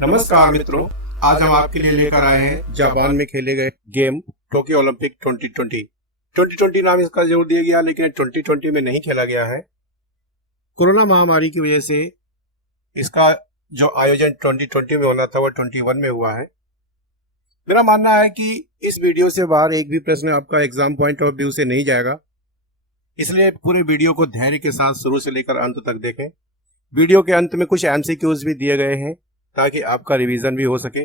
नमस्कार मित्रों, आज हम आपके लिए लेकर आए हैं जापान में खेले गए गेम टोक्यो ओलंपिक 2020। 2020 नाम इसका जरूर दिया गया, लेकिन 2020 में नहीं खेला गया है। कोरोना महामारी की वजह से इसका जो आयोजन 2020 में होना था वो 21 में हुआ है। मेरा मानना है कि इस वीडियो से बाहर एक भी प्रश्न आपका एग्जाम पॉइंट ऑफ व्यू से नहीं जाएगा, इसलिए पूरे वीडियो को धैर्य के साथ शुरू से लेकर अंत तक देखें। वीडियो के अंत में कुछ एमसीक्यूज भी दिए गए हैं ताकि आपका रिवीजन भी हो सके।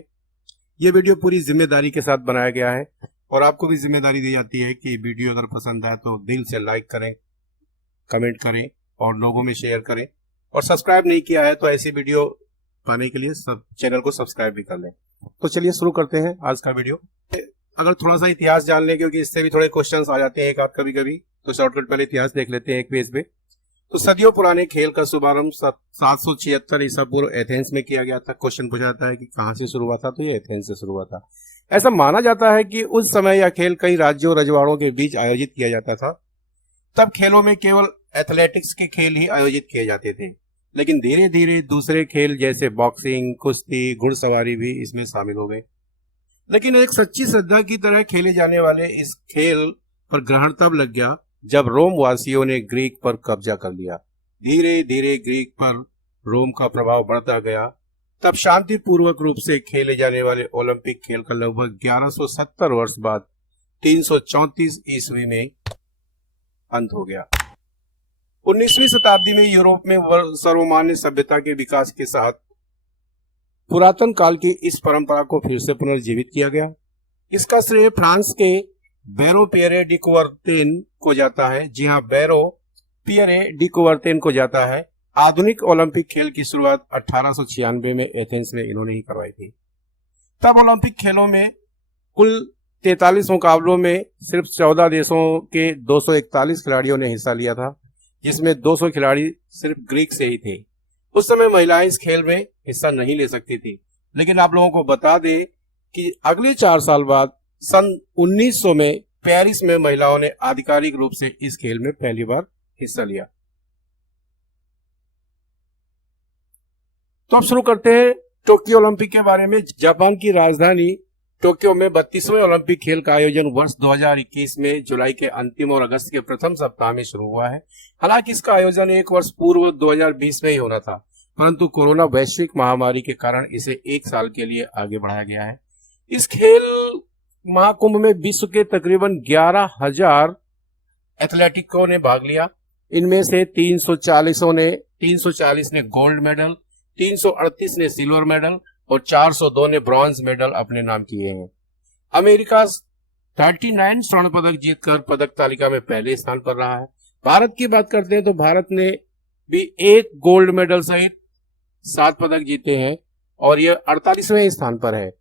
ये वीडियो पूरी जिम्मेदारी के साथ बनाया गया है और आपको भी जिम्मेदारी दी जाती है कि वीडियो अगर पसंद आए तो दिल से लाइक करें, कमेंट करें और लोगों में शेयर करें। और सब्सक्राइब नहीं किया है तो ऐसी वीडियो पाने के लिए सब चैनल को सब्सक्राइब भी कर लें। तो चलिए शुरू करते हैं आज का वीडियो। अगर थोड़ा सा इतिहास जान लें, क्योंकि इससे भी थोड़े क्वेश्चंस आ जाते हैं एक आध कभी कभी, तो शॉर्टकट पहले इतिहास देख लेते हैं एक पेज पे। तो सदियों पुराने खेल का शुभारंभ 776 ईसा पूर्व एथेंस में किया गया था। क्वेश्चन पूछा जाता है कि कहां से शुरू हुआ था, तो ये एथेंस से शुरू हुआ था। ऐसा माना जाता है कि उस समय यह खेल कई राज्यों रजवाड़ों के बीच आयोजित किया जाता था। तब खेलों में केवल एथलेटिक्स के खेल ही आयोजित किए जाते थे, लेकिन धीरे धीरे दूसरे खेल जैसे बॉक्सिंग, कुश्ती, घुड़सवारी भी इसमें शामिल हो गए। लेकिन एक सच्ची श्रद्धा की तरह खेले जाने वाले इस खेल पर ग्रहण तब लग गया जब रोम वासियों ने ग्रीक पर कब्जा कर लिया। धीरे धीरे ग्रीक पर रोम का प्रभाव बढ़ता गया। तब शांतिपूर्वक रूप से खेले जाने वाले ओलंपिक खेल का लगभग 1170 वर्ष बाद 334 ईस्वी में अंत हो गया। 19वीं शताब्दी में यूरोप में सर्वमान्य सभ्यता के विकास के साथ पुरातन काल की इस परंपरा को फिर से पुनर्जीवित किया गया। इसका श्रेय फ्रांस के बैरो पियरे डी कुवर्तेन को जाता है। जी हाँ, बैरो पियरे डी कुवर्तेन को जाता है। आधुनिक ओलंपिक खेल की शुरुआत 1896 में एथेंस में इन्होंने ही करवाई थी। तब ओलंपिक खेलों में कुल 43 मुकाबलों में सिर्फ 14 देशों के 241 खिलाड़ियों ने हिस्सा लिया था, जिसमें 200 खिलाड़ी सिर्फ ग्रीक से ही थे। उस समय महिलाएं इस खेल में हिस्सा नहीं ले सकती थी, लेकिन आप लोगों को बता दें कि अगले 4 साल बाद सन 1900 में पेरिस में महिलाओं ने आधिकारिक रूप से इस खेल में पहली बार हिस्सा लिया। तो अब शुरू करते हैं टोक्यो ओलंपिक के बारे में। जापान की राजधानी टोक्यो में 32वें ओलंपिक खेल का आयोजन वर्ष 2021 में जुलाई के अंतिम और अगस्त के प्रथम सप्ताह में शुरू हुआ है। हालांकि इसका आयोजन एक वर्ष पूर्व 2020 में ही होना था, परंतु कोरोना वैश्विक महामारी के कारण इसे 1 साल के लिए आगे बढ़ाया गया है। इस खेल महाकुंभ में विश्व के तकरीबन 11,000 एथलेटिकों ने भाग लिया। इनमें से 340 ने गोल्ड मेडल, 338 ने सिल्वर मेडल और 402 ने ब्रॉन्ज मेडल अपने नाम किए हैं। अमेरिका 39 स्वर्ण पदक जीतकर पदक तालिका में पहले स्थान पर रहा है। भारत की बात करते हैं तो भारत ने भी 1 गोल्ड मेडल सहित 7 पदक जीते हैं और यह 48वें स्थान पर है।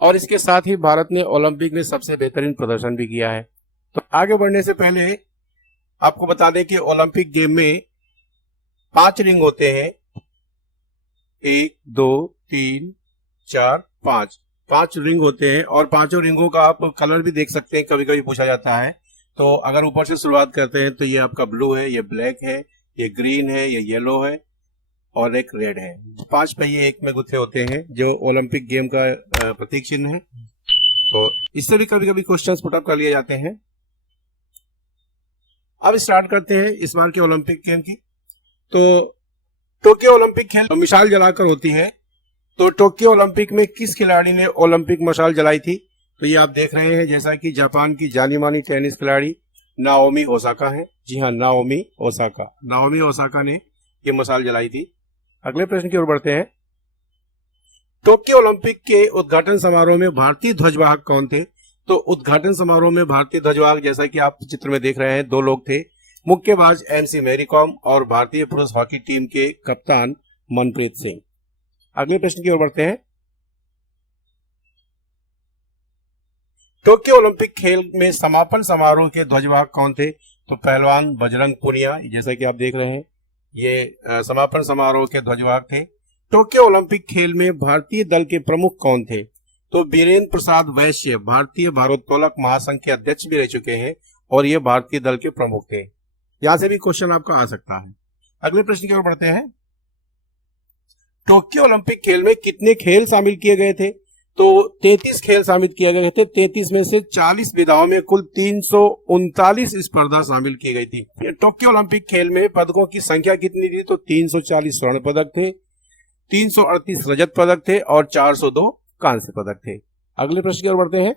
और इसके साथ ही भारत ने ओलंपिक में सबसे बेहतरीन प्रदर्शन भी किया है। तो आगे बढ़ने से पहले आपको बता दें कि ओलंपिक गेम में 5 रिंग होते हैं। 1, 2, 3, 4, 5 रिंग होते हैं और पांचों रिंगों का आप कलर भी देख सकते हैं, कभी कभी पूछा जाता है। तो अगर ऊपर से शुरुआत करते हैं तो ये आपका ब्लू है, ये ब्लैक है, ये ग्रीन है, ये येलो है और एक रेड है। 5 पहिए एक में गुथे होते हैं जो ओलंपिक गेम का प्रतीक चिन्ह है। तो इससे भी कभी कभी क्वेश्चंस पुटअप कर लिए जाते हैं। अब स्टार्ट करते हैं इस बार के ओलंपिक गेम की। तो टोक्यो ओलंपिक खेल मिसाल जलाकर होती है। तो टोक्यो ओलंपिक में किस खिलाड़ी ने ओलंपिक मशाल जलाई थी? तो ये आप देख रहे हैं, जैसा कि जापान की जानी मानी टेनिस खिलाड़ी नाओमी ओसाका है। जी हाँ, नाओमी ओसाका ने ये मशाल जलाई थी। अगले प्रश्न की ओर बढ़ते हैं। टोक्यो ओलंपिक के उद्घाटन समारोह में भारतीय ध्वजवाहक कौन थे? तो उद्घाटन समारोह में भारतीय ध्वजवाहक, जैसा कि आप चित्र में देख रहे हैं, 2 लोग थे। मुक्केबाज एमसी मैरी कॉम और भारतीय पुरुष हॉकी टीम के कप्तान मनप्रीत सिंह। अगले प्रश्न की ओर बढ़ते हैं। टोक्यो ओलंपिक खेल में समापन समारोह के ध्वजवाहक कौन थे? तो पहलवान बजरंग पुनिया, जैसा कि आप देख रहे हैं, ये समापन समारोह के ध्वजवाहक थे। टोक्यो ओलंपिक खेल में भारतीय दल के प्रमुख कौन थे? तो बीरेंद्र प्रसाद वैश्य भारतीय भारोत्तोलक महासंघ के अध्यक्ष भी रह चुके हैं और ये भारतीय दल के प्रमुख थे। यहां से भी क्वेश्चन आपका आ सकता है। अगले प्रश्न की ओर बढ़ते हैं। टोक्यो ओलंपिक खेल में कितने खेल शामिल किए गए थे? तो 33 खेल शामिल किए गए थे। 33 में से 40 विधाओं में कुल 339 स्पर्धा शामिल की गई थी। टोक्यो ओलंपिक खेल में पदकों की संख्या कितनी थी? तो 340 स्वर्ण पदक थे, 338 रजत पदक थे और 402 कांस्य पदक थे। अगले प्रश्न की ओर बढ़ते हैं।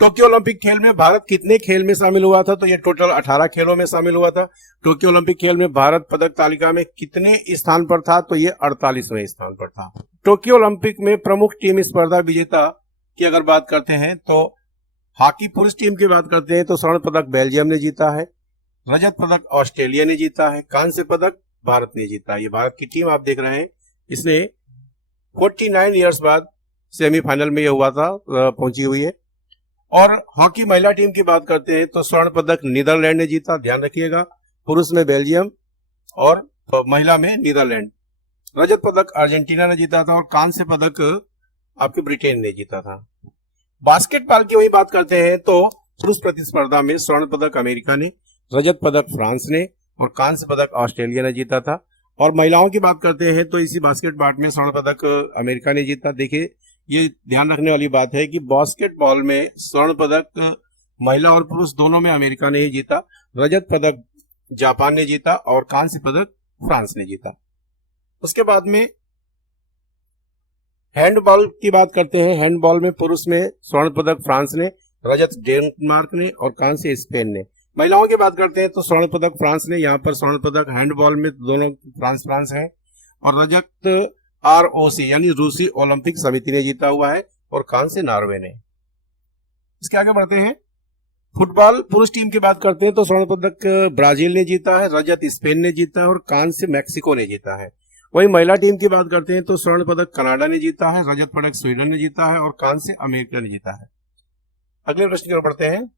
टोक्यो ओलंपिक खेल में भारत कितने खेल में शामिल हुआ था? तो ये टोटल 18 खेलों में शामिल हुआ था। टोक्यो ओलंपिक खेल में भारत पदक तालिका में कितने स्थान पर था? तो ये 48वें स्थान पर था। टोक्यो ओलंपिक में प्रमुख टीम स्पर्धा विजेता की अगर बात करते हैं तो हॉकी पुरुष टीम की बात करते हैं तो स्वर्ण पदक बेल्जियम ने जीता है, रजत पदक ऑस्ट्रेलिया ने जीता है, कांस्य पदक भारत ने जीता है। ये भारत की टीम आप देख रहे हैं, इसने 49 ईयर्स बाद सेमीफाइनल में ये हुआ था, पहुंची हुई है। और हॉकी महिला टीम की बात करते हैं तो स्वर्ण पदक नीदरलैंड ने जीता, ध्यान रखिएगा। पुरुष में बेल्जियम और महिला में नीदरलैंड। रजत पदक अर्जेंटीना ने जीता था और कांस्य पदक आपके ब्रिटेन ने जीता था। बास्केटबॉल की वही बात करते हैं तो पुरुष प्रतिस्पर्धा में स्वर्ण पदक अमेरिका ने, रजत पदक फ्रांस ने और कांस्य पदक ऑस्ट्रेलिया ने जीता था। और महिलाओं की बात करते हैं तो इसी बास्केटबॉल में स्वर्ण पदक अमेरिका ने जीता। देखिए, ये ध्यान रखने वाली बात है कि बास्केटबॉल में स्वर्ण पदक महिला और पुरुष दोनों में अमेरिका ने ही जीता, रजत पदक जापान ने जीता और कांस्य पदक फ्रांस ने जीता। उसके बाद में हैंडबॉल की बात करते हैं। हैंडबॉल में पुरुष में स्वर्ण पदक फ्रांस ने, रजत डेनमार्क ने और कांस्य स्पेन ने। महिलाओं की बात करते हैं तो स्वर्ण पदक फ्रांस ने, यहाँ पर स्वर्ण पदक हैंडबॉल में दोनों फ्रांस है और रजत आरओसी यानी रूसी ओलंपिक समिति ने जीता हुआ है और कांस्य नॉर्वे ने। इसके आगे बढ़ते हैं। फुटबॉल पुरुष टीम की बात करते हैं तो स्वर्ण पदक ब्राजील ने जीता है, रजत स्पेन ने जीता है और कांस्य मैक्सिको ने जीता है। वही महिला टीम की बात करते हैं तो स्वर्ण पदक कनाडा ने जीता है, रजत पदक स्वीडन ने जीता है और कांस्य अमेरिका ने जीता है। अगले प्रश्न की ओर बढ़ते हैं।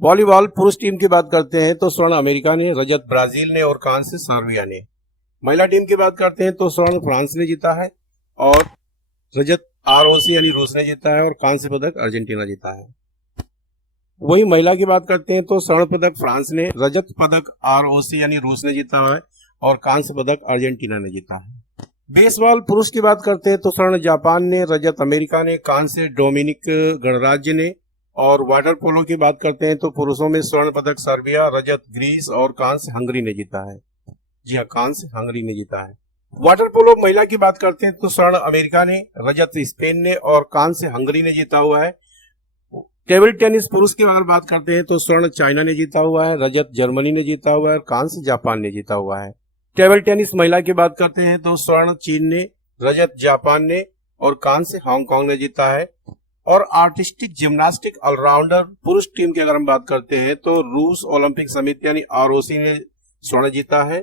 वॉलीबॉल पुरुष टीम की बात करते हैं तो स्वर्ण अमेरिका ने, रजत ब्राजील ने और कांस्य सर्बिया ने। महिला टीम की बात करते हैं तो स्वर्ण फ्रांस ने जीता है और रजत आरओसी यानी रूस ने जीता है और कांस्य पदक अर्जेंटीना जीता है। वही महिला की बात करते हैं तो स्वर्ण पदक फ्रांस ने, रजत पदक आरओसी यानी रूस ने जीता है और कांस्य पदक अर्जेंटीना ने जीता है। बेसबॉल पुरुष की बात करते हैं तो स्वर्ण जापान ने, रजत अमेरिका ने, कांस्य डोमिनिक गणराज्य ने। और वाटर पोलो की बात करते हैं तो पुरुषों में स्वर्ण पदक सर्बिया, रजत ग्रीस और कांस्य हंगरी ने जीता है। जी हाँ, कांस्य हंगरी ने जीता है। वाटर पोलो महिला की बात करते हैं तो स्वर्ण अमेरिका ने, रजत स्पेन ने और कांस्य हंगरी ने जीता हुआ है। टेबल टेनिस पुरुष की अगर बात करते हैं तो स्वर्ण चाइना ने जीता हुआ है, रजत जर्मनी ने जीता हुआ है और कांस्य जापान ने जीता हुआ है। टेबल टेनिस महिला की बात करते हैं तो स्वर्ण चीन ने, रजत जापान ने और कांस्य हांगकांग ने जीता है। और आर्टिस्टिक जिम्नास्टिक ऑलराउंडर पुरुष टीम की अगर हम बात करते हैं तो रूस ओलंपिक समिति यानी आरओसी ने स्वर्ण जीता है,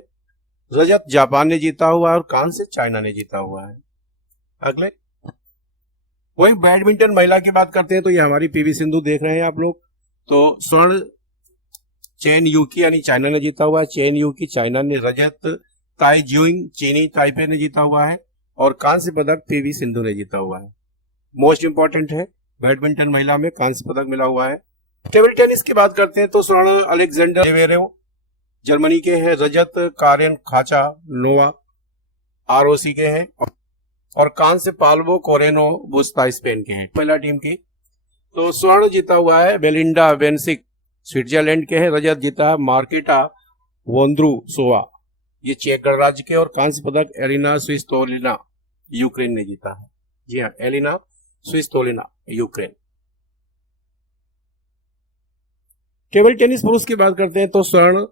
रजत जापान ने जीता हुआ है और कांस्य चाइना ने जीता हुआ है। अगले वही बैडमिंटन महिला की बात करते हैं तो ये हमारी पीवी सिंधु देख रहे हैं आप लोग। तो स्वर्ण चेन यूकी यानी चाइना ने जीता हुआ है, चेन यूकी चाइना ने, रजत ताई ज्यूइंग चीनी ताइपे ने जीता हुआ है और कांस्य पदक पीवी सिंधु ने जीता हुआ है। मोस्ट इंपॉर्टेंट है, बैडमिंटन महिला में कांस्य पदक मिला हुआ है। टेबल टेनिस की बात करते हैं तो स्वर्ण अलेक्जेंडर ज़वेरेव जर्मनी के हैं, रजत कारेन खाचा नोवा आरओसी के हैं और कांस्य पाल्वो कोरेनो बुस्ता स्पेन के हैं। महिला टीम की तो स्वर्ण जीता हुआ है बेलिंडा बेंसिक स्विट्जरलैंड के हैं, रजत जीता है मार्केटा वोंद्रुसोवा ये चेक गणराज्य के और कांस्य पदक एलिना स्वितोलिना यूक्रेन ने जीता है। जी हाँ, Elina Svitolina Ukraine. Table tennis पुरुष की बात करते हैं तो स्वर्ण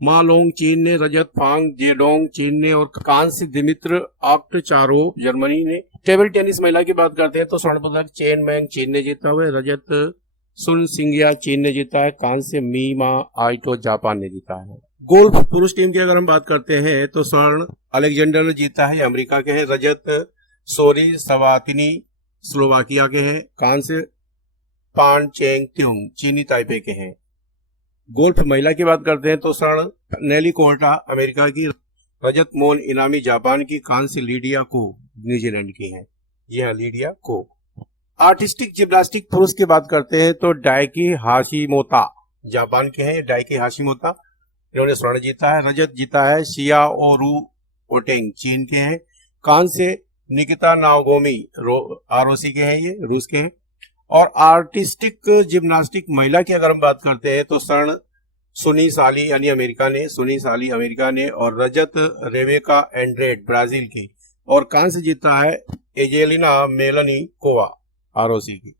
मा लोंग चीन ने, रजत फांग जेडोंग चीन ने और कांस्य दिमित्र आक्टचारो जर्मनी ने। टेबल टेनिस महिला की बात करते हैं तो स्वर्ण पदक चेन मैंग चीन ने जीता हुआ है, रजत सुन सिंगिया चीन ने जीता है, कांस्य मीमा आइटो जापान ने जीता है। गोल्फ पुरुष टीम की अगर हम बात करते हैं तो स्वर्ण अलेक्जेंडर ने जीता है, अमेरिका के हैं, रजत सोरी सवातिनी स्लोवाकिया के हैं, कांस्य पान चेंग त्युंग चीनी ताइपे के हैं। गोल्फ महिला की बात करते हैं तो स्वर्ण नेली कोर्टा अमेरिका की, रजत मोन इनामी जापान की, कांस्य लीडिया को न्यूजीलैंड की है। यह लीडिया को। आर्टिस्टिक जिम्नास्टिक पुरुष की बात करते हैं तो डाइकी हाशिमोता जापान के हैं, डाइकी हाशिमोता इन्होंने स्वर्ण जीता है। रजत जीता है शिया ओरू ओटेंग, चीन के हैं। कांस्य निकिता नाओगोमी आरओसी के हैं, ये रूस के हैं। और आर्टिस्टिक जिम्नास्टिक महिला की अगर हम बात करते हैं तो स्वर्ण सुनी साली यानी अमेरिका ने, सुनी साली अमेरिका ने, और रजत रेवेका एंड्रेड ब्राजील की, और कांस्य जीता है एजेलिना मेलनी कोवा आरओसी की।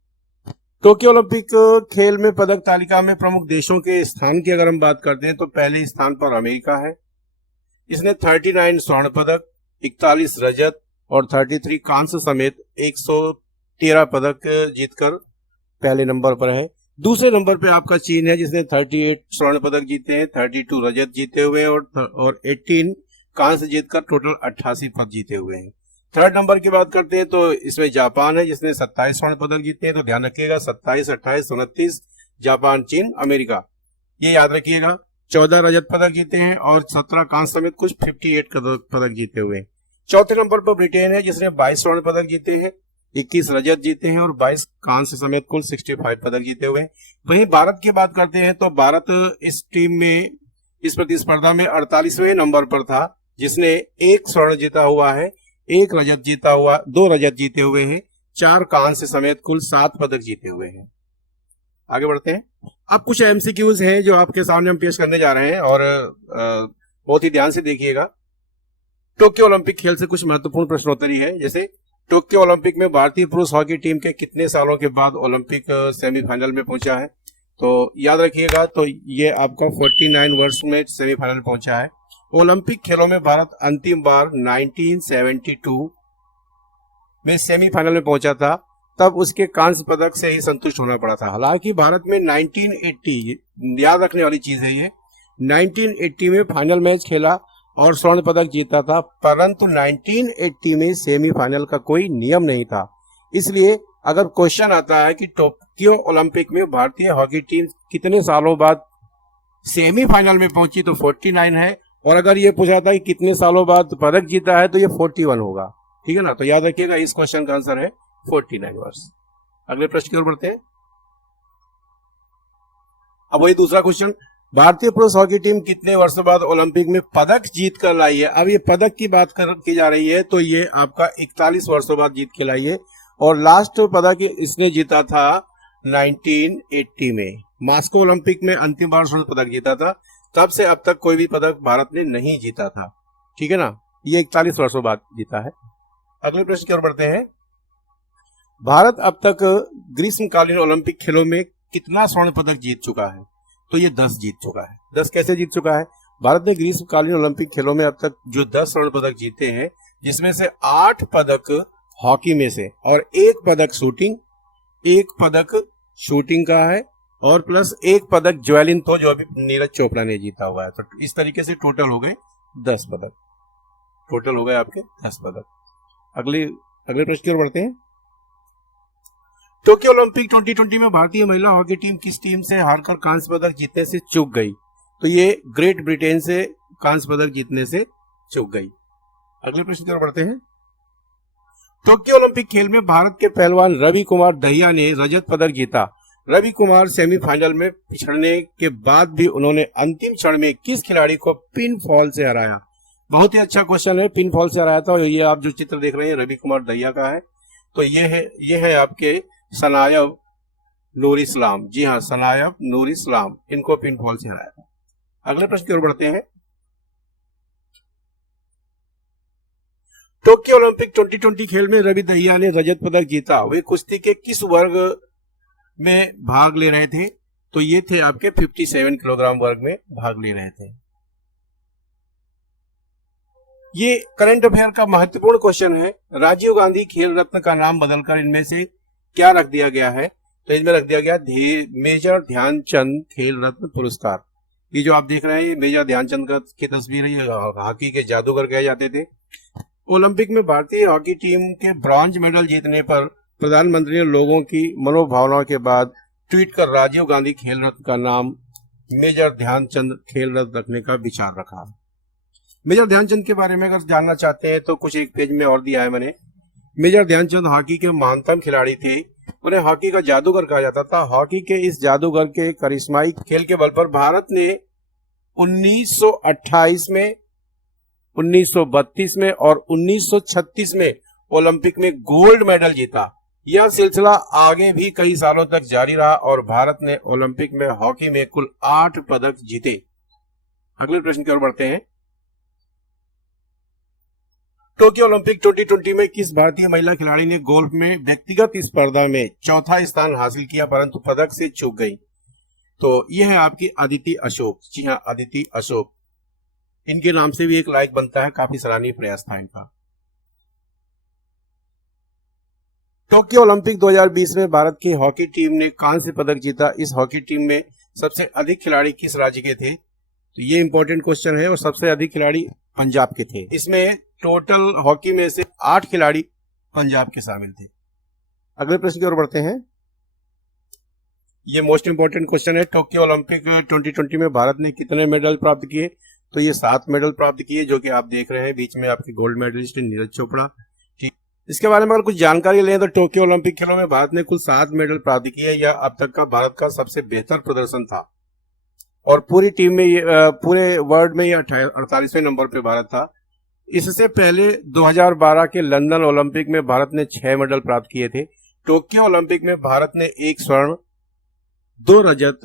टोक्यो ओलंपिक खेल में पदक तालिका में प्रमुख देशों के स्थान की अगर हम बात करते हैं तो पहले स्थान पर अमेरिका है। इसने 39 स्वर्ण पदक, 41 रजत और 33 कांस्य समेत 113 पदक जीतकर पहले नंबर पर है। दूसरे नंबर पे आपका चीन है जिसने 38 स्वर्ण पदक जीते हैं, 32 रजत जीते हुए और 18 कांस्य जीतकर टोटल 88 पद जीते हुए हैं। थर्ड नंबर की बात करते हैं तो इसमें जापान है जिसने 27 स्वर्ण पदक जीते हैं। तो ध्यान रखिएगा 27, 28, 29 जापान, चीन, अमेरिका, ये याद रखिएगा। 14 रजत पदक जीते हैं और 17 कांस्य समेत कुछ 58 पदक जीते हुए हैं। चौथे नंबर पर ब्रिटेन है जिसने 22 स्वर्ण पदक जीते हैं, 21 रजत जीते हैं और 22 कांस्य समेत कुल 65 पदक जीते हुए हैं। वहीं भारत की बात करते हैं तो भारत इस टीम में, इस प्रतिस्पर्धा में 48वें नंबर पर था जिसने 1 स्वर्ण जीता हुआ है, 1 रजत जीता हुआ, 2 रजत जीते हुए हैं, 4 कांस्य समेत कुल 7 पदक जीते हुए हैं। आगे बढ़ते हैं। अब कुछ एमसीक्यूज हैं जो आपके सामने हम पेश करने जा रहे हैं और बहुत ही ध्यान से देखिएगा। टोक्यो ओलंपिक खेल से कुछ महत्वपूर्ण प्रश्नोत्तरी है। जैसे टोक्यो ओलंपिक में भारतीय पुरुष हॉकी टीम के कितने सालों के बाद ओलंपिक सेमीफाइनल में पहुंचा है? तो याद रखिएगा, तो ये आपका 49 वर्ष में सेमीफाइनल पहुंचा है। ओलंपिक खेलों में भारत अंतिम बार 1972 में सेमीफाइनल में पहुंचा था, तब उसके कांस्य पदक से ही संतुष्ट होना पड़ा था। हालांकि भारत में 1980, याद रखने वाली चीज है ये, 1980 में फाइनल मैच खेला और स्वर्ण पदक जीता था, परंतु 1980 में सेमीफाइनल का कोई नियम नहीं था। इसलिए अगर क्वेश्चन आता है कि टोक्यो ओलंपिक में भारतीय हॉकी टीम कितने सालों बाद सेमीफाइनल में पहुंची, तो 49 है। और अगर ये पूछा था कि कितने सालों बाद पदक जीता है तो ये 41 होगा। ठीक है ना, तो याद रखिएगा इस क्वेश्चन का आंसर है 49 वर्ष। अगले प्रश्न की ओर बढ़ते हैं। अब वही दूसरा क्वेश्चन, भारतीय पुरुष हॉकी टीम कितने वर्षों बाद ओलंपिक में पदक जीत कर लाई है? अब ये पदक की बात की जा रही है तो ये आपका 41 वर्षों बाद जीत के लाई है और लास्ट पदक इसने जीता था 1980 में। मास्को ओलंपिक में अंतिम बार स्वर्ण पदक जीता था, तब से अब तक कोई भी पदक भारत ने नहीं जीता था। ठीक है ना, ये 41 वर्षों बाद जीता है। अगले प्रश्न की ओर बढ़ते हैं। भारत अब तक ग्रीष्मकालीन ओलंपिक खेलों में कितना स्वर्ण पदक जीत चुका है? तो ये 10 जीत चुका है। 10 कैसे जीत चुका है? भारत ने ग्रीष्मकालीन ओलंपिक खेलों में अब तक जो 10 स्वर्ण पदक जीते हैं, जिसमें से 8 पदक हॉकी में से और 1 पदक शूटिंग, 1 पदक शूटिंग का है और प्लस 1 पदक ज्वेलिन तो जो अभी नीरज चोपड़ा ने जीता हुआ है। तो इस तरीके से टोटल हो गए 10 पदक, टोटल हो गए आपके 10 पदक। अगले प्रश्न की ओर बढ़ते हैं। टोक्यो ओलंपिक 2020 में भारतीय महिला हॉकी टीम किस टीम से हारकर कांस्य पदक जीतने से चूक गई? तो ये ग्रेट ब्रिटेन से कांस्य पदक जीतने से चूक गई। अगले प्रश्न की ओर बढ़ते हैं। टोक्यो ओलंपिक खेल में भारत के पहलवान रवि कुमार दहिया ने रजत पदक जीता। रवि कुमार सेमीफाइनल में पिछड़ने के बाद भी उन्होंने अंतिम क्षण में किस खिलाड़ी को पिन फॉल से हराया? बहुत ही अच्छा क्वेश्चन है। पिन फॉल से हराया था, ये आप जो चित्र देख रहे हैं रवि कुमार दहिया का है। तो ये है आपके सनायब नूर इस्लाम। जी हाँ, सनायब नूर इस्लाम, इनको पिन फॉल से हराया था। अगले प्रश्न की ओर बढ़ते हैं। टोक्यो ओलंपिक 2020 खेल में रवि दहिया ने रजत पदक जीता। वे कुश्ती के किस वर्ग में भाग ले रहे थे? तो ये थे आपके 57 किलोग्राम वर्ग में भाग ले रहे थे। ये करंट अफेयर का महत्वपूर्ण क्वेश्चन है। राजीव गांधी खेल रत्न का नाम बदलकर इनमें से क्या रख दिया गया है? तो इसमें रख दिया गया मेजर ध्यानचंद खेल रत्न पुरस्कार। ये जो आप देख रहे हैं ये मेजर ध्यानचंद की तस्वीर है। ये हॉकी के जादूगर कहे जाते थे। ओलंपिक में भारतीय हॉकी टीम के ब्रॉन्ज मेडल जीतने पर प्रधानमंत्री ने लोगों की मनोभावनाओं के बाद ट्वीट कर राजीव गांधी खेल रत्न का नाम मेजर ध्यानचंद खेल रत्न रखने का विचार रखा। मेजर ध्यानचंद के बारे में अगर जानना चाहते हैं तो कुछ एक पेज में और दिया है मैंने। मेजर ध्यानचंद हॉकी के महानतम खिलाड़ी थे। उन्हें हॉकी का जादूगर कहा जाता था। हॉकी के इस जादूगर के करिश्माई खेल के बल पर भारत ने 1928 में, 1932 में और 1936 में ओलंपिक में गोल्ड मेडल जीता। यह सिलसिला आगे भी कई सालों तक जारी रहा और भारत ने ओलंपिक में हॉकी में कुल 8 पदक जीते। अगले प्रश्न की ओर बढ़ते हैं। टोक्यो ओलंपिक 2020 में किस भारतीय महिला खिलाड़ी ने गोल्फ में व्यक्तिगत स्पर्धा में चौथा स्थान हासिल किया परंतु पदक से चूक गई? तो यह है आपकी अदिति अशोक। जी हाँ, अदिति अशोक। इनके नाम से भी एक लाइक बनता है, काफी सराहनीय प्रयास था इनका। टोक्यो ओलंपिक 2020 में भारत की हॉकी टीम ने कांस्य पदक जीता। इस हॉकी टीम में सबसे अधिक खिलाड़ी किस राज्य के थे? तो ये इंपॉर्टेंट क्वेश्चन है और सबसे अधिक खिलाड़ी पंजाब के थे। इसमें टोटल हॉकी में से 8 खिलाड़ी पंजाब के शामिल थे। अगले प्रश्न की ओर बढ़ते हैं। ये मोस्ट इंपॉर्टेंट क्वेश्चन है। टोक्यो ओलंपिक 2020 में भारत ने कितने मेडल प्राप्त किए? तो ये 7 मेडल प्राप्त किए, जो कि आप देख रहे हैं बीच में आपकी गोल्ड मेडलिस्ट नीरज चोपड़ा। ठीक, इसके बारे में अगर कुछ जानकारी लें तो टोक्यो ओलंपिक खेलों में भारत ने कुल 7 मेडल प्राप्त किए। यह अब तक का भारत का सबसे बेहतर प्रदर्शन था और पूरी टीम में पूरे वर्ल्ड में यह 48वें नंबर पे भारत था। इससे पहले 2012 के लंदन ओलंपिक में भारत ने 6 मेडल प्राप्त किए थे। टोक्यो ओलंपिक में भारत ने 1 स्वर्ण, 2 रजत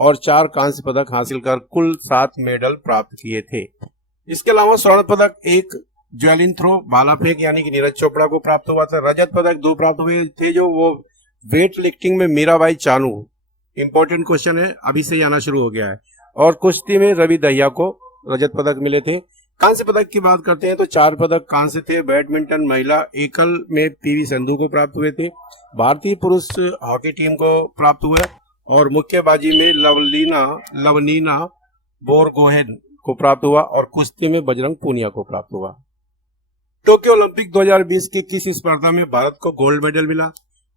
और 4 कांस्य पदक हासिल कर कुल 7 मेडल प्राप्त किए थे। इसके अलावा स्वर्ण पदक 1 जैवलिन थ्रो भाला फेंक यानी कि नीरज चोपड़ा को प्राप्त हुआ था। रजत पदक 2 प्राप्त हुए थे, जो वो वेट लिफ्टिंग में मीराबाई चानू। इंपॉर्टेंट क्वेश्चन है, अभी से आना शुरू हो गया है। और कुश्ती में रवि दहिया को रजत पदक मिले थे। कांस्य पदक की बात करते हैं तो 4 पदक कांस्य थे। बैडमिंटन महिला एकल में पीवी सिंधु को प्राप्त हुए थे। भारतीय पुरुष हॉकी टीम को प्राप्त हुए और मुक्केबाजी में लवनीना बोरगोहेन को प्राप्त हुआ और कुश्ती में बजरंग पूनिया को प्राप्त हुआ। टोक्यो ओलंपिक 2020 की किस स्पर्धा में भारत को गोल्ड मेडल मिला?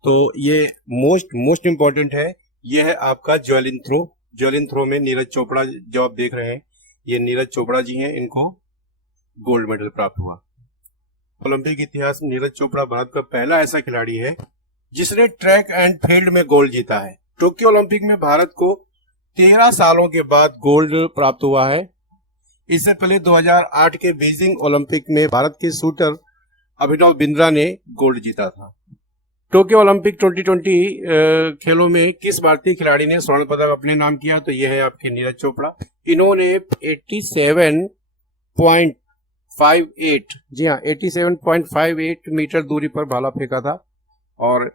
तो ये मोस्ट इंपॉर्टेंट है। यह है आपका जैवलिन थ्रो। जैवलिन थ्रो में नीरज चोपड़ा, जो आप देख रहे हैं, ये नीरज चोपड़ा जी हैं, इनको गोल्ड मेडल प्राप्त हुआ। ओलंपिक इतिहास में नीरज चोपड़ा भारत का पहला ऐसा खिलाड़ी है जिसने ट्रैक एंड फील्ड में गोल्ड जीता है। टोक्यो ओलंपिक में भारत को 13 सालों के बाद गोल्ड प्राप्त हुआ है। इससे पहले 2008 के बीजिंग ओलंपिक में भारत के शूटर अभिनव बिंद्रा ने गोल्ड जीता था। टोक्यो ओलंपिक 2020 खेलों में किस भारतीय खिलाड़ी ने स्वर्ण पदक अपने नाम किया? तो यह है आपके नीरज चोपड़ा। इन्होंने 87.58, जी हाँ, 87.58 मीटर दूरी पर भाला फेंका था और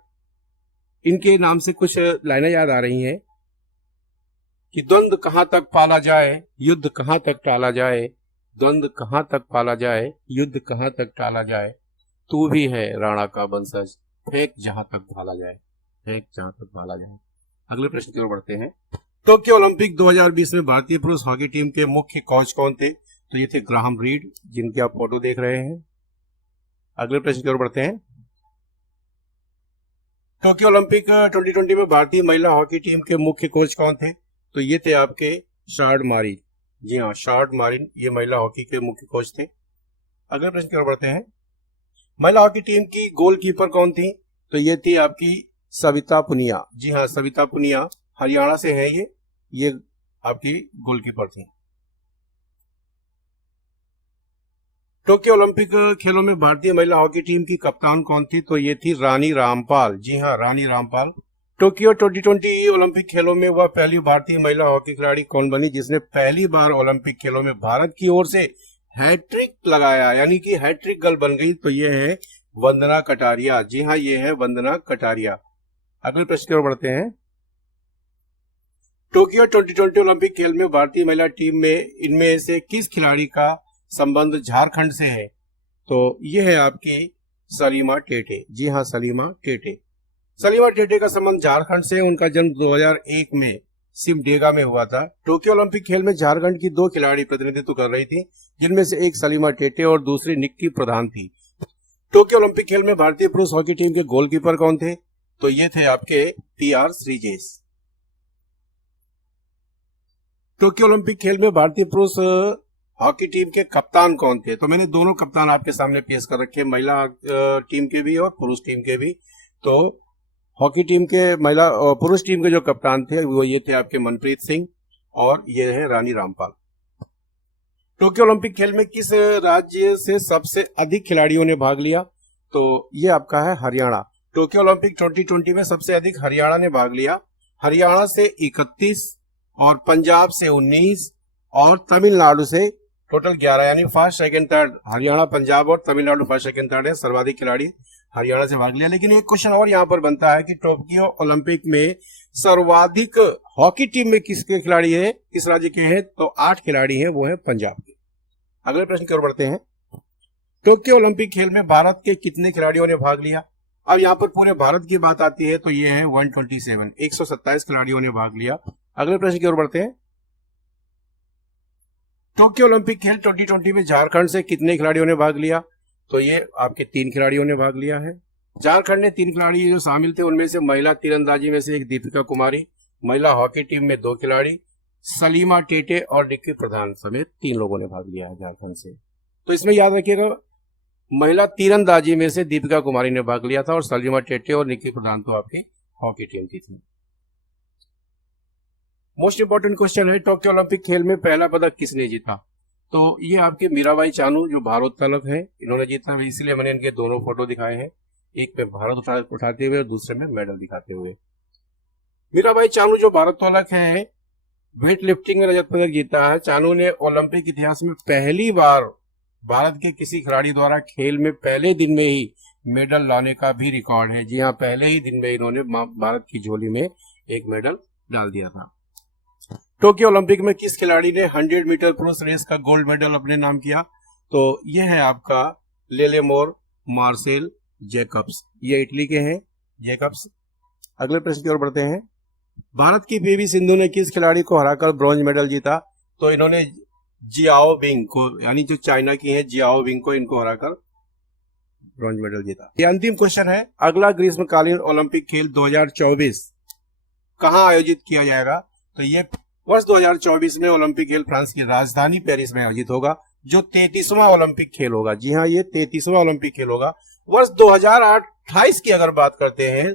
इनके नाम से कुछ लाइनें याद आ रही हैं कि द्वंद्व कहां तक पाला जाए, युद्ध कहां तक टाला जाए, द्वंद्व कहां तक पाला जाए, युद्ध कहां तक टाला जाए, तू भी है राणा का वंशज, फेंक जहां तक भाला जाए, फेंक जहां तक भाला जाए। अगले प्रश्न की ओर बढ़ते हैं। टोक्यो ओलंपिक 2020 में भारतीय पुरुष हॉकी टीम के मुख्य कोच कौन थे? तो ये थे ग्राहम रीड, जिनकी आप फोटो देख रहे हैं। अगले प्रश्न की ओर बढ़ते हैं। टोक्यो ओलंपिक 2020 में भारतीय महिला हॉकी टीम के मुख्य कोच कौन थे? तो ये थे आपके शार्ड मारिन। जी हाँ, शार्ड मारिन ये महिला हॉकी के मुख्य कोच थे। अगले प्रश्न की ओर बढ़ते हैं। महिला हॉकी टीम की गोलकीपर कौन थी? तो ये थी आपकी सविता पुनिया। जी हाँ, सविता पुनिया हरियाणा से है। ये आपकी गोलकीपर थी। टोक्यो ओलंपिक खेलों में भारतीय महिला हॉकी टीम की कप्तान कौन थी? तो ये थी रानी रामपाल। जी हाँ, रानी रामपाल। टोक्यो 2020 ओलंपिक खेलों में वह पहली भारतीय महिला हॉकी खिलाड़ी कौन बनी जिसने पहली बार ओलंपिक खेलों में भारत की ओर से हैट्रिक लगाया, यानी कि हैट्रिक गर्ल बन गई? तो ये है वंदना कटारिया। जी हाँ, ये है वंदना कटारिया। अगले प्रश्न की ओर बढ़ते हैं। टोक्यो 2020 ओलंपिक खेल में भारतीय महिला टीम में इनमें से किस खिलाड़ी का संबंध झारखंड से है? तो यह है आपकी सलीमा टेटे। जी हाँ, सलीमा टेटे। सलीमा टेटे का संबंध झारखंड से। उनका जन्म 2001 में सिमडेगा में हुआ था। टोक्यो ओलंपिक खेल में झारखंड की 2 खिलाड़ी प्रतिनिधित्व कर रही थी, जिनमें से एक सलीमा टेटे और दूसरी निक्की प्रधान थी। टोक्यो ओलंपिक खेल में भारतीय पुरुष हॉकी टीम के गोलकीपर कौन थे? तो ये थे आपके PR श्रीजेश। टोक्यो ओलंपिक खेल में भारतीय पुरुष हॉकी टीम के कप्तान कौन थे? तो मैंने दोनों कप्तान आपके सामने पेश कर रखे, महिला टीम के भी और पुरुष टीम के भी। तो हॉकी टीम के महिला और पुरुष टीम के जो कप्तान थे वो ये थे आपके मनप्रीत सिंह और ये है रानी रामपाल। टोक्यो ओलंपिक खेल में किस राज्य से सबसे अधिक खिलाड़ियों ने भाग लिया? तो ये आपका है हरियाणा। टोक्यो ओलंपिक 2020 में सबसे अधिक हरियाणा ने भाग लिया। हरियाणा से 31 और पंजाब से 19 और तमिलनाडु से टोटल 11, यानी first second third Haryana, Punjab और तमिलनाडु फर्स्ट सेकंड थर्ड है। सर्वाधिक खिलाड़ी हरियाणा से भाग लिया। लेकिन एक क्वेश्चन और यहाँ पर बनता है कि टोक्यो ओलंपिक में सर्वाधिक हॉकी टीम में किसके खिलाड़ी है, किस राज्य के हैं? तो 8 खिलाड़ी हैं, वो है पंजाब के। अगले प्रश्न की ओर बढ़ते हैं। टोक्यो ओलंपिक खेल में भारत के कितने खिलाड़ियों ने भाग लिया? अब यहाँ पर पूरे भारत की बात आती है तो ये है 127, 127 खिलाड़ियों ने भाग लिया। अगले प्रश्न की ओर बढ़ते हैं। टोक्यो ओलंपिक खेल 2020 में झारखंड से कितने खिलाड़ियों ने भाग लिया? तो ये आपके 3 खिलाड़ियों ने भाग लिया है। झारखंड ने 3 खिलाड़ी जो शामिल थे उनमें से महिला तीरंदाजी में से एक दीपिका कुमारी, महिला हॉकी टीम में 2 खिलाड़ी सलीमा टेटे और निक्की प्रधान समेत 3 लोगों ने भाग लिया है झारखंड से। तो इसमें याद रखिएगा, महिला तीरंदाजी में से दीपिका कुमारी ने भाग लिया था और सलीमा टेटे और निक्की प्रधान तो आपकी हॉकी टीम की थी। मोस्ट इंपोर्टेंट क्वेश्चन है, टोक्यो ओलंपिक खेल में पहला पदक किसने जीता? तो ये आपके मीराबाई चानू जो भारोत्तोलक है, इन्होंने जीता। इसलिए मैंने इनके दोनों फोटो दिखाए हैं, एक पे भारत उठाते हुए और दूसरे में मेडल दिखाते हुए। मीराबाई चानू जो भारोत्तोलक है, वेट लिफ्टिंग में रजत पदक जीता है। चानू ने ओलंपिक इतिहास में पहली बार भारत के किसी खिलाड़ी द्वारा खेल में पहले दिन में ही मेडल लाने का भी रिकॉर्ड है। जी हाँ, पहले ही दिन में इन्होंने भारत की झोली में एक मेडल डाल दिया था। टोक्यो ओलंपिक में किस खिलाड़ी ने 100 मीटर पुरुष रेस का गोल्ड मेडल अपने नाम किया? तो यह है आपका लेलेमोर मार्सेल जैकब्स, ये इटली के हैं जैकब्स। अगले प्रश्न की ओर बढ़ते हैं। भारत की पीवी सिंधु ने किस खिलाड़ी को हराकर ब्रॉन्ज मेडल जीता? तो इन्होंने जियाओ बिंग को, यानी जो चाइना की है जियाओ बिंग को, इनको हराकर ब्रॉन्ज मेडल जीता। ये अंतिम क्वेश्चन है, अगला ग्रीष्मकालीन ओलंपिक खेल 2024 कहां आयोजित किया जाएगा? तो ये वर्ष 2024 में ओलंपिक खेल फ्रांस की राजधानी पेरिस में आयोजित होगा, जो 33वां ओलंपिक खेल होगा। जी हाँ, ये 33वां ओलंपिक खेल होगा। वर्ष 2028 की अगर बात करते हैं,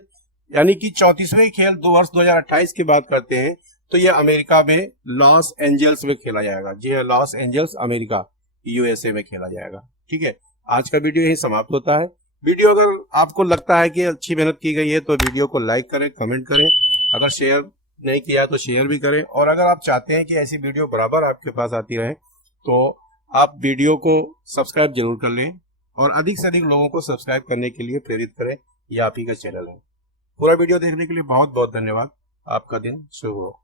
यानी कि 34वें खेल वर्ष 2028 की बात करते हैं, तो ये अमेरिका में लॉस एंजल्स में खेला जाएगा। जी हाँ, लॉस एंजल्स अमेरिका यूएसए में खेला जाएगा। ठीक है, आज का वीडियो यही समाप्त होता है। वीडियो अगर आपको लगता है कि अच्छी मेहनत की गई है तो वीडियो को लाइक करें, कमेंट करें। अगर शेयर नहीं किया तो शेयर भी करें। और अगर आप चाहते हैं कि ऐसी वीडियो बराबर आपके पास आती रहे तो आप वीडियो को सब्सक्राइब जरूर कर लें और अधिक से अधिक लोगों को सब्सक्राइब करने के लिए प्रेरित करें। यह आप ही का चैनल है। पूरा वीडियो देखने के लिए बहुत बहुत धन्यवाद। आपका दिन शुभ हो।